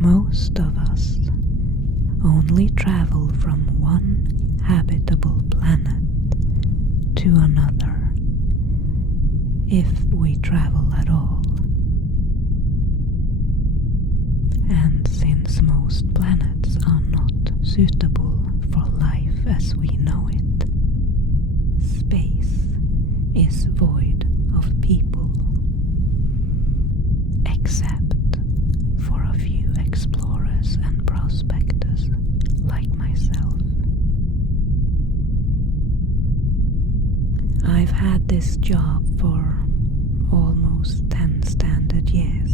Most of us only travel from one habitable planet to another, if we travel at all. And since most planets are not suitable for life as we know it, space is void of people, except for a few explorers and prospectors like myself. I've had this job for almost 10 standard years,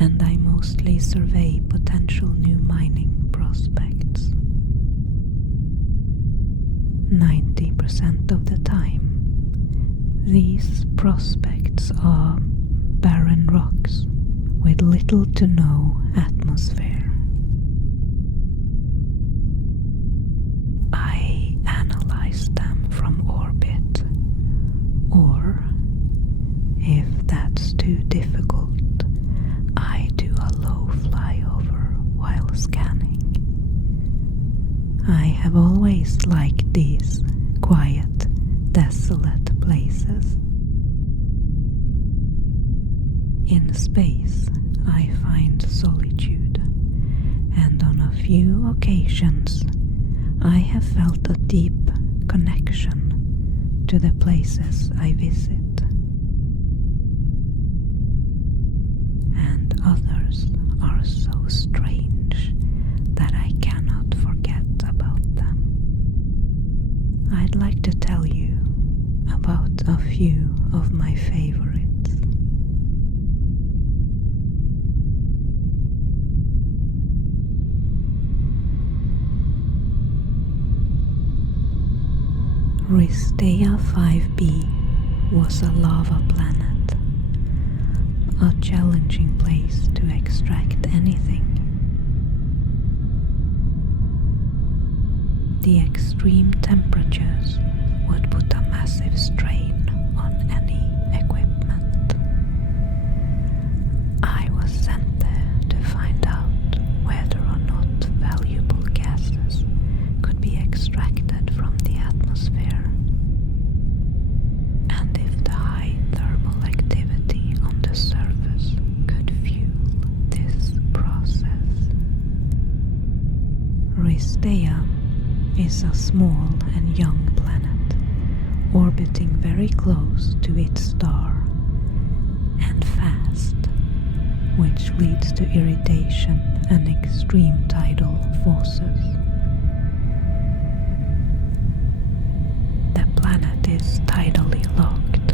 and I mostly survey potential new mining prospects. 90% of the time, these prospects are barren rocks with little to no atmosphere. I analyze them from orbit, or if that's too difficult, I do a low flyover while scanning. I have always liked these quiet, desolate places. In space, I find solitude, and on a few occasions, I have felt a deep connection to the places I visit. And others are so strange that I cannot forget about them. I'd like to tell you about a few of my favorites. Riastea 5b was a lava planet, a challenging place to extract anything. The extreme temperatures would put a massive strain on any equipment. I was sent there to find out whether or not valuable gases could be extracted from the atmosphere, and if the high thermal activity on the surface could fuel this process. Riastea is a small and young planet, orbiting very close to its star, and fast, which leads to irritation and extreme tidal forces. The planet is tidally locked,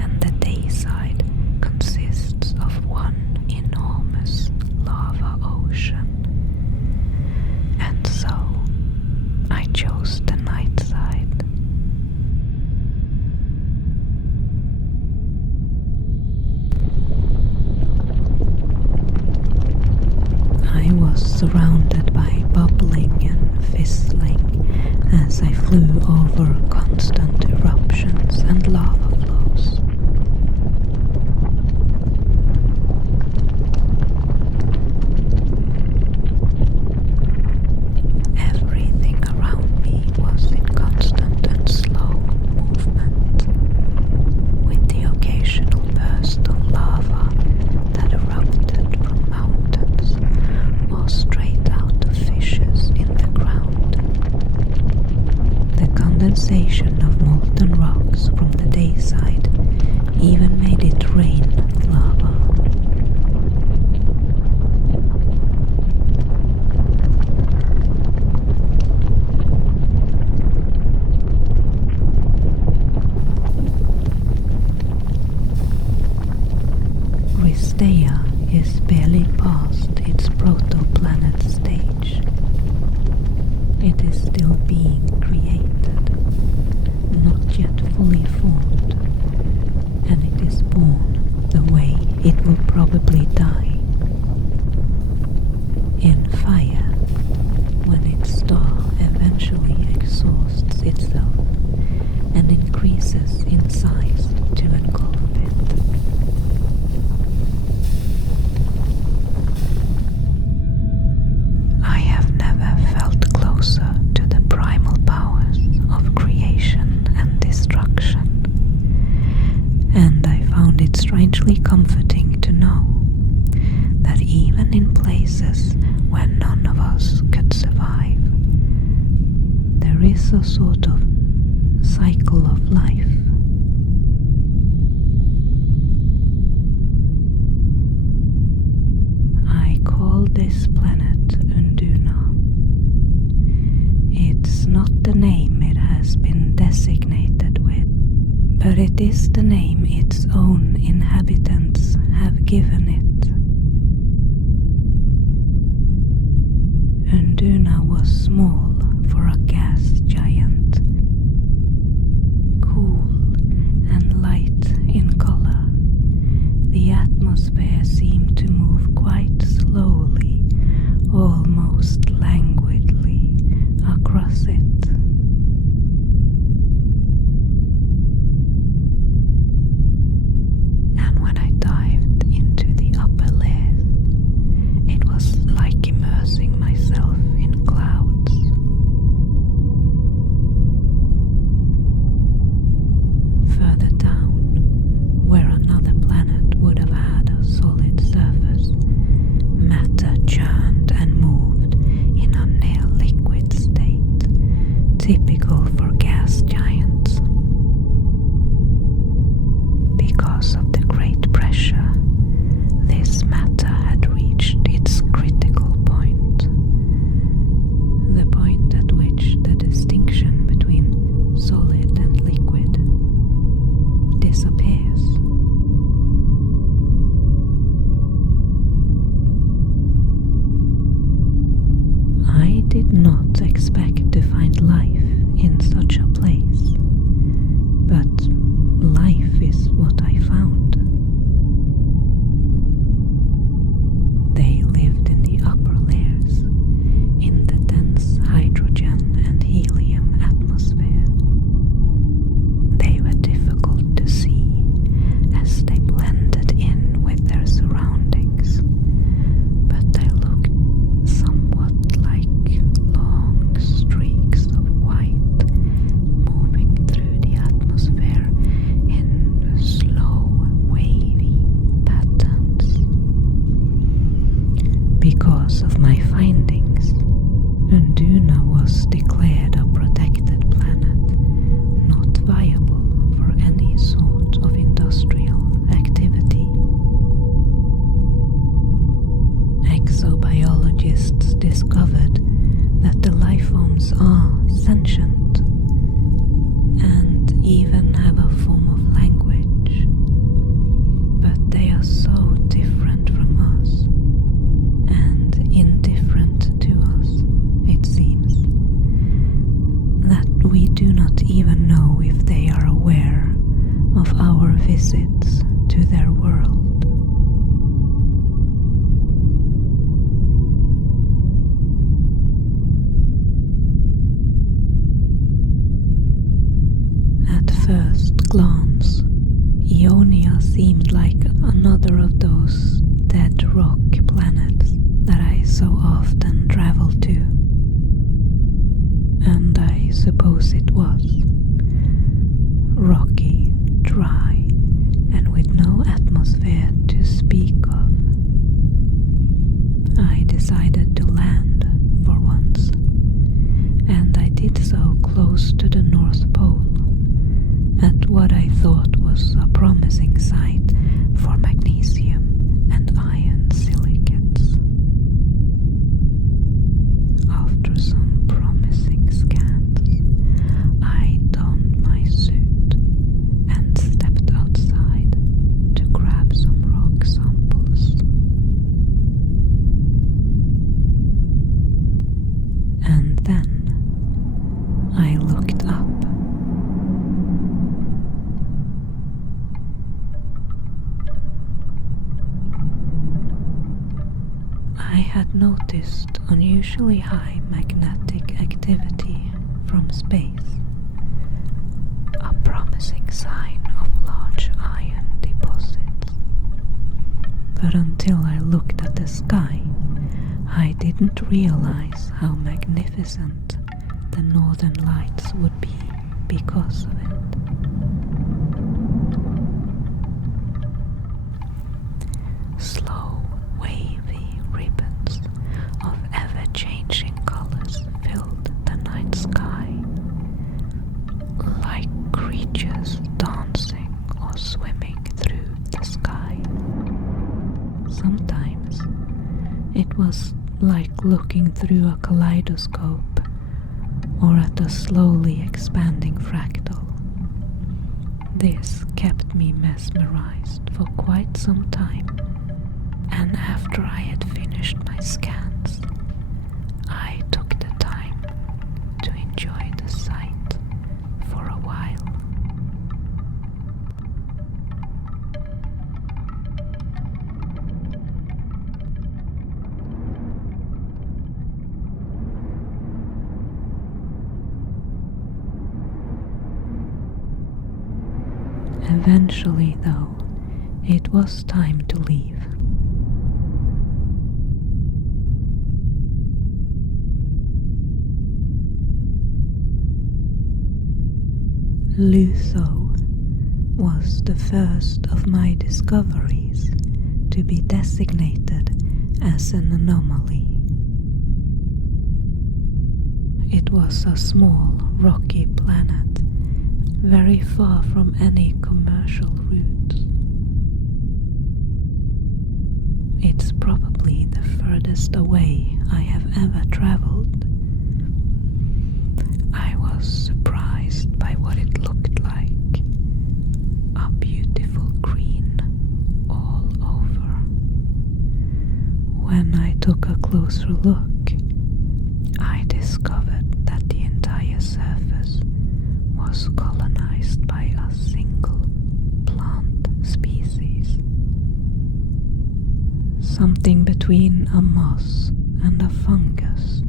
and the day side consists of one enormous lava ocean. And so, I chose the night side. I was surrounded by bubbling and fizzling as I flew over constant eruptions and lava flows. Everything around me was in constant and slow movement, with the occasional burst of lava that erupted from mountains or straight out of fissures in the ground. The condensation of molten rocks from the day side even made it rain lava. Riastea is barely past its protoplanet stage. It is still being created, not yet fully formed, and it is born the way it will probably die. In fire, when its star eventually exhausts itself and increases in size to engulf it. strangely comforting to know that even in places where none of us could survive, there is a sort of cycle of life. I call this planet Unduna. It's not the name it has been designated with, but it is the name its own inhabitants have given it. Unduna was small for a gas giant, cool and light in color. The atmosphere seemed to move quite slowly, almost languidly, across it. And when I dived into the upper layers, it was like immersing myself in clouds. Further down, where another planet would have had a solid surface, matter churned and moved in a near liquid state, typical for gas giants. Because of the great pressure, this matter had reached its critical point, the point at which the distinction between solid and liquid disappears. I did not expect to find life in such a place, but life is what I found. They lived in the upper layers, in the dense hydrogen and helium atmosphere. They were difficult to see as they blended in with their surroundings, but they looked somewhat like long streaks of white moving through the atmosphere in slow, wavy patterns. Because of my findings, Unduna was declared a protected planet, not viable for any sort of industrial activity. Exobiologists discovered that the life forms are sentient and even have a form of language, but they are so different from us and indifferent to us, it seems, that we do not even know if they are aware of our visits to their world. At first glance, Eonia seemed like another of those dead rock planets that I so often travel to. And I suppose it was. Rocky, dry, and with no atmosphere to speak of. I decided to land for once, and I did so close to the North Pole, at what I thought was a promising site for magnesium and iron silicates. After some promising scans, I donned my suit and stepped outside to grab some rock samples. And then I looked up. I had noticed unusually high magnetic activity from space, a promising sign of large iron deposits. But until I looked at the sky, I didn't realize how magnificent the northern lights would be because of it. It was like looking through a kaleidoscope or at a slowly expanding fractal. This kept me mesmerized for quite some time, and after I had finished my scans, I took the time to enjoy the sight for a while. Eventually, though, it was time to leave. Luthow was the first of my discoveries to be designated as an anomaly. It was a small, rocky planet, very far from any commercial routes. It's probably the furthest away I have ever traveled. I was surprised by what it looked like. A beautiful green all over. When I took a closer look, I discovered that the entire surface was colonized by a single plant species. Something between a moss and a fungus.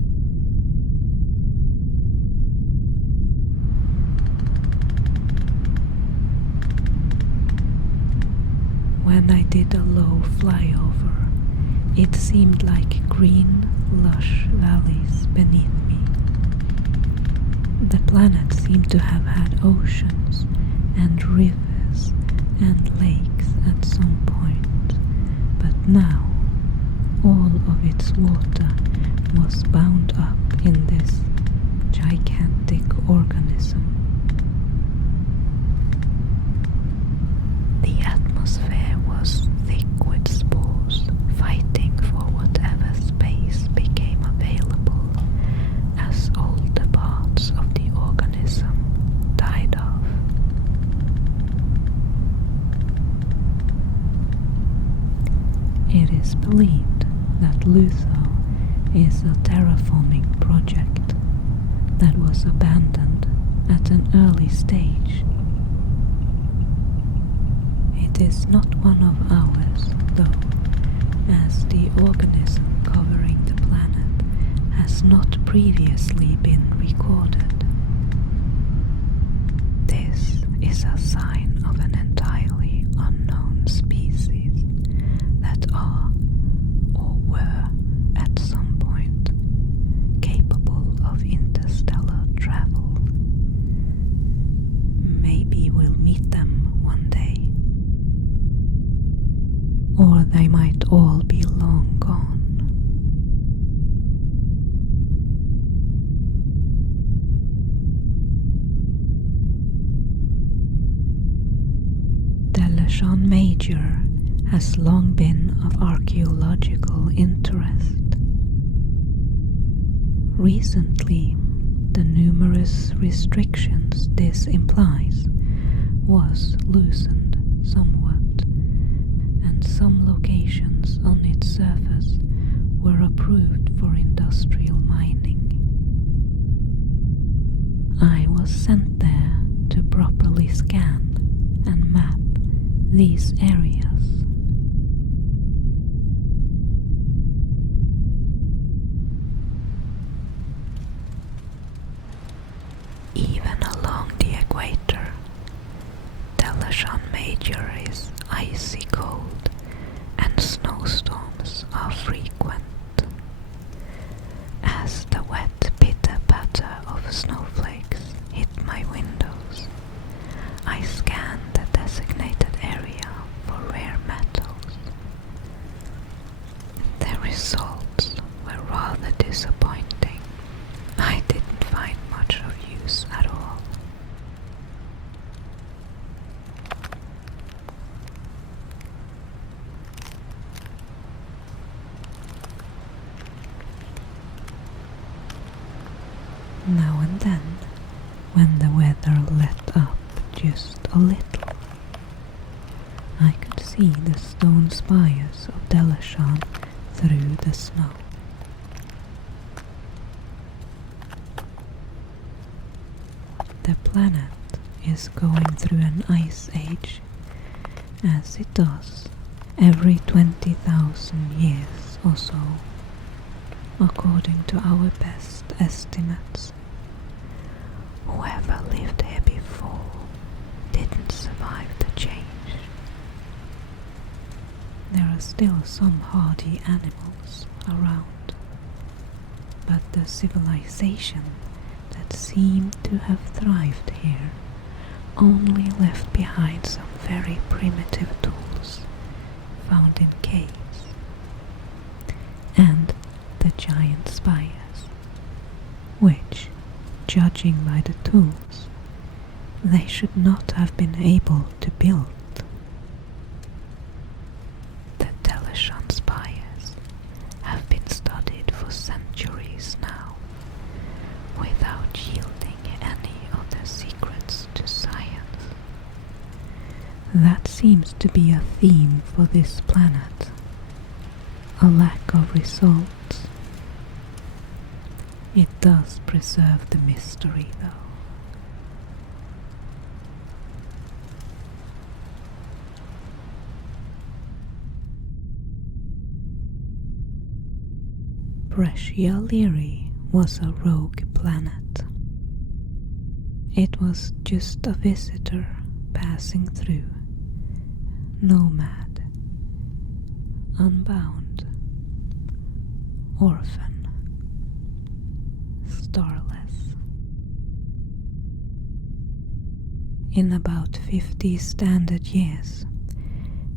When I did a low flyover, it seemed like green, lush valleys beneath me. The planet seemed to have had oceans and rivers and lakes at some point, but now all of its water was bound up in this gigantic organism. The atmosphere was thick with spores, fighting for whatever space became available as older parts of the organism died off. It is believed that Luthow is a terraforming project that was abandoned at an early stage. It is not one of ours, though, as the organism covering the planet has not previously been recorded. This is a sign of an entirely unknown species that are, or were at some point, capable of interstellar travel. Maybe we'll meet them one day. Or they might all be long gone. Delleshan Major has long been of archaeological interest. Recently, the numerous restrictions this implies was loosened somewhat, and some locations on its surface were approved for industrial mining. I was sent there to properly scan and map these areas. Even along the equator, Delleshan Major is icy cold and snowstorms are frequent. As the wet pitter-patter of snowflakes hit my windows, I scanned the designated area for rare metals. The results were rather disappointing. I didn't find much of use at all. And then, when the weather let up just a little, I could see the stone spires of Delleshan through the snow. The planet is going through an ice age, as it does every 20,000 years or so, according to our best estimates. Whoever lived here before didn't survive the change. There are still some hardy animals around, but the civilization that seemed to have thrived here only left behind some very primitive tools found in caves, and the giant spires, which, judging by the tools, they should not have been able to build. The Delleshan spires have been studied for centuries now, without yielding any of their secrets to science. That seems to be a theme for this planet, a lack of results. It does preserve the mystery, though. Breshia Lliri was a rogue planet. It was just a visitor passing through, nomad, unbound, orphan, starless. In about 50 standard years,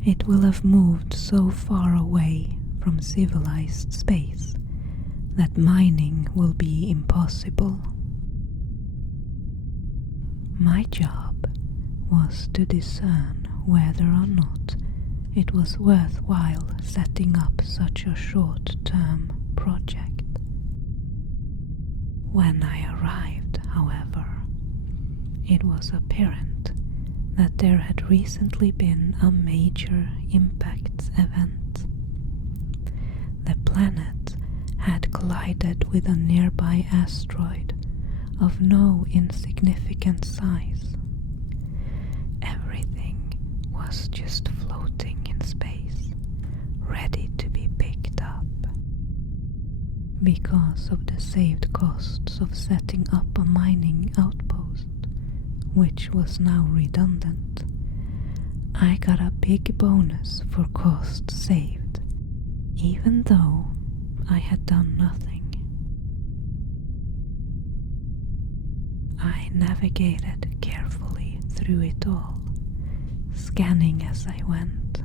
it will have moved so far away from civilized space that mining will be impossible. My job was to discern whether or not it was worthwhile setting up such a short-term project. When I arrived, however, it was apparent that there had recently been a major impact event. The planet had collided with a nearby asteroid of no insignificant size. Everything was just floating in space, ready to be picked up. Because of the saved costs of setting up a mining outpost, which was now redundant, I got a big bonus for costs saved, even though I had done nothing. I navigated carefully through it all, scanning as I went.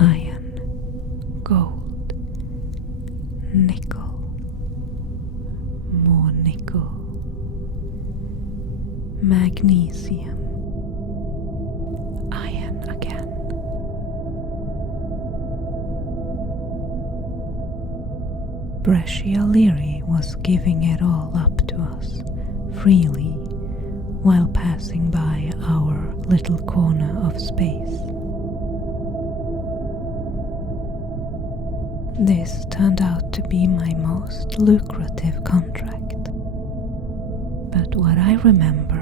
Iron, gold, nickel, more nickel, magnesium, iron again. Breshia Lliri was giving it all up to us freely while passing by our little corner of space. This turned out to be my most lucrative contract, but what I remember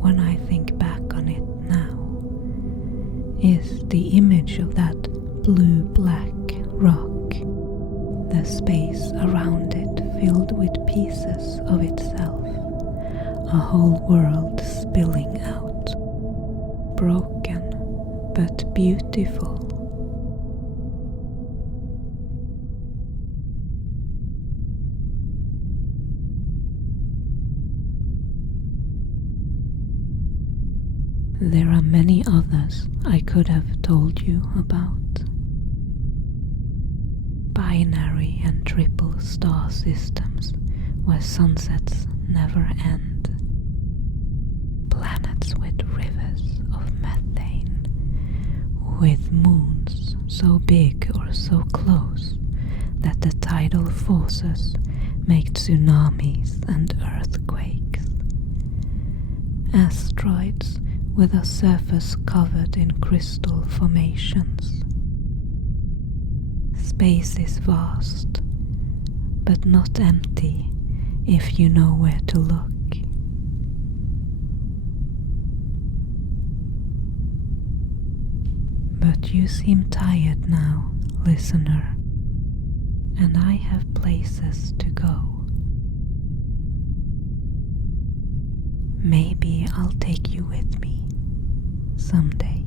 when I think back on it now is the image of that blue-black rock, the space around it filled with pieces of itself, a whole world spilling out, broken but beautiful. There are many others I could have told you about. Binary and triple star systems where sunsets never end. Planets with rivers of methane, with moons so big or so close that the tidal forces make tsunamis and earthquakes. Asteroids with a surface covered in crystal formations. Space is vast, but not empty if you know where to look. But you seem tired now, listener, and I have places to go. Maybe I'll take you with me someday.